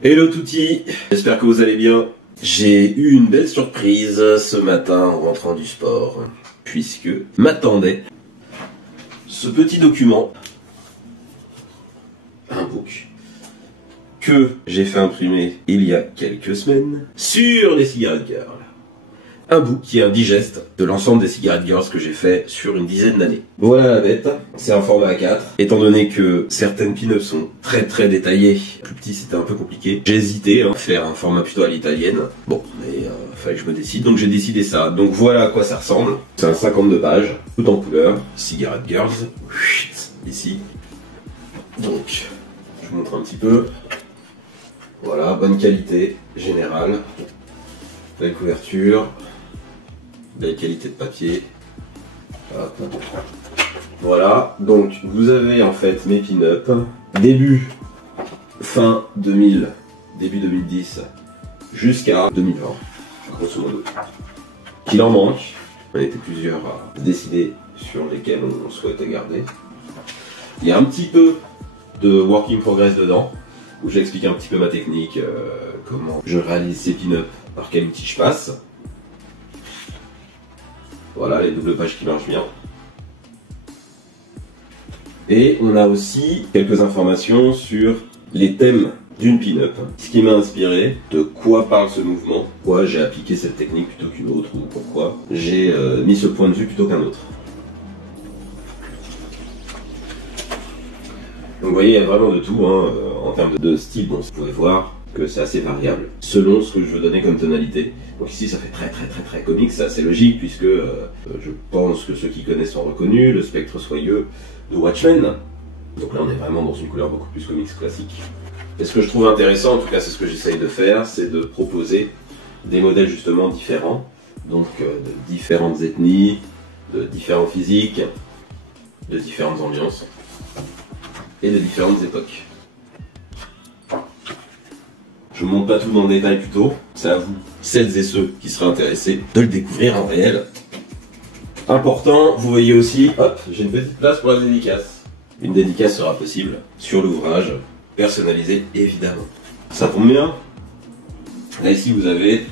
Hello touti, j'espère que vous allez bien. J'ai eu une belle surprise ce matin en rentrant du sport, puisque m'attendait ce petit document, un book, que j'ai fait imprimer il y a quelques semaines sur les cigarettes girls. Un book qui est un digeste de l'ensemble des cigarettes girls que j'ai fait sur une dizaine d'années. Voilà la bête, c'est un format A4. Étant donné que certaines pin-ups sont très détaillées, plus petit c'était un peu compliqué. J'ai hésité à faire un format plutôt à l'italienne. Bon, mais fallait que je me décide, donc j'ai décidé ça. Donc voilà à quoi ça ressemble. C'est un 52 pages, tout en couleur. Cigarette girls, ici. Donc, je vous montre un petit peu. Voilà, bonne qualité, générale. Belle couverture. Belle qualité de papier. Hop. Voilà, donc vous avez en fait mes pin-up. Fin 2000, début 2010, jusqu'à 2020, grosso modo. Qu'il en manque. On était plusieurs à décider sur lesquels on souhaitait garder. Il y a un petit peu de work in progress dedans, où j'explique un petit peu ma technique, comment je réalise ces pin-up, par quel outil je passe. Voilà les doubles pages qui marchent bien. Et on a aussi quelques informations sur les thèmes d'une pin-up. Ce qui m'a inspiré, de quoi parle ce mouvement, pourquoi j'ai appliqué cette technique plutôt qu'une autre, ou pourquoi j'ai mis ce point de vue plutôt qu'un autre. Donc vous voyez, il y a vraiment de tout, hein, en termes de style. Bon, vous pouvez voir que c'est assez variable, selon ce que je veux donner comme tonalité. Donc ici ça fait très comique, c'est assez logique, puisque je pense que ceux qui connaissent sont reconnus, le spectre soyeux de Watchmen. Donc là on est vraiment dans une couleur beaucoup plus comics classique. Et ce que je trouve intéressant, en tout cas c'est ce que j'essaye de faire, c'est de proposer des modèles justement différents, donc de différentes ethnies, de différents physiques, de différentes ambiances et de différentes époques. Je ne montre pas tout dans le détail plus tôt, c'est à vous, celles et ceux qui seraient intéressés, de le découvrir en réel. Important, vous voyez aussi, hop, j'ai une petite place pour la dédicace. Une dédicace sera possible sur l'ouvrage, personnalisé évidemment. Ça tombe bien. Là ici vous avez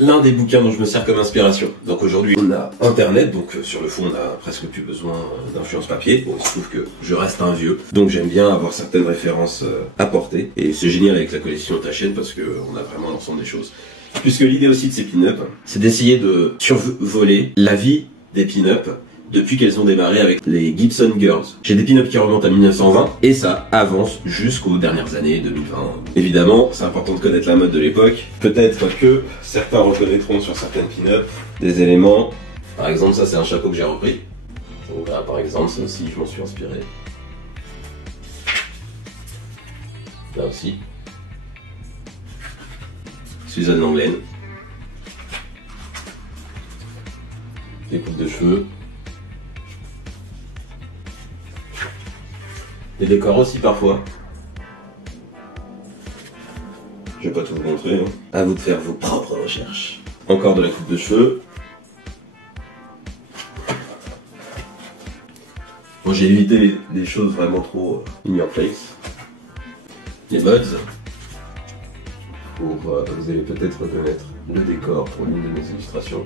l'un des bouquins dont je me sers comme inspiration. Donc aujourd'hui on a internet, donc sur le fond on a presque plus besoin d'influence papier. Bon, il se trouve que je reste un vieux, donc j'aime bien avoir certaines références apportées. Et c'est génial avec la collection Ta Chaîne parce qu'on a vraiment l'ensemble des choses. Puisque l'idée aussi de ces pin-up, c'est d'essayer de survoler la vie des pin-up depuis qu'elles ont démarré avec les Gibson Girls. J'ai des pin-up qui remontent à 1920 et ça avance jusqu'aux dernières années 2020. Évidemment, c'est important de connaître la mode de l'époque. Peut-être que certains reconnaîtront sur certaines pin-up des éléments. Par exemple, ça c'est un chapeau que j'ai repris. Donc là, par exemple, ça aussi, je m'en suis inspiré. Là aussi. Suzanne Langlaine. Des coupes de cheveux. Des décors aussi parfois. Je vais pas tout vous montrer, hein. À vous de faire vos propres recherches. Encore de la coupe de cheveux. Bon, j'ai évité les choses vraiment trop in your face. Les buds. Pour, vous allez peut-être reconnaître le décor pour l'une de mes illustrations.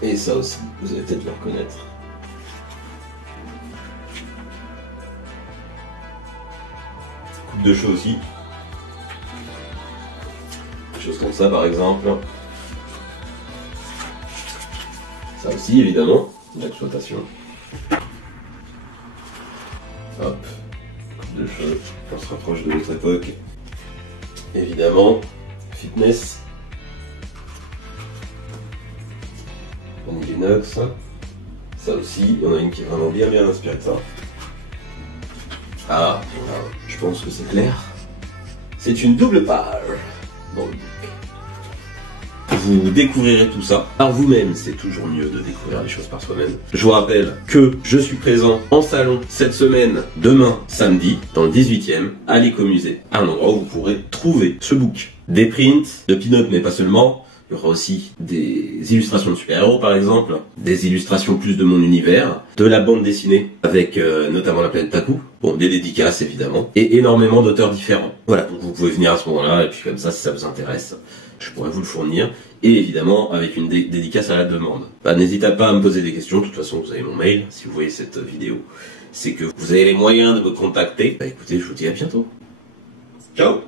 Et ça aussi, vous allez peut-être le reconnaître. Coupe de cheveux aussi. Des choses comme ça par exemple. Ça aussi évidemment, l'exploitation. Hop, coupe de cheveux, on se rapproche de notre époque. Évidemment, fitness. Inox, ça aussi, il y en a une qui est vraiment bien inspirée de ça. Ah, je pense que c'est clair. C'est une double page dans le book. Vous découvrirez tout ça par vous-même, c'est toujours mieux de découvrir les choses par soi-même. Je vous rappelle que je suis présent en salon cette semaine, demain, samedi, dans le 18e, à l'Écomusée, un endroit où vous pourrez trouver ce book. Des prints, de pin-up mais pas seulement, Il y aura aussi des illustrations de super-héros par exemple, des illustrations plus de mon univers, de la bande dessinée avec notamment la planète Taku, bon des dédicaces évidemment, et énormément d'auteurs différents. Voilà, donc vous pouvez venir à ce moment-là et puis comme ça si ça vous intéresse, je pourrais vous le fournir. Et évidemment avec une dédicace à la demande. Bah, n'hésitez pas à me poser des questions, de toute façon vous avez mon mail si vous voyez cette vidéo. C'est que vous avez les moyens de me contacter. Bah écoutez, je vous dis à bientôt. Ciao!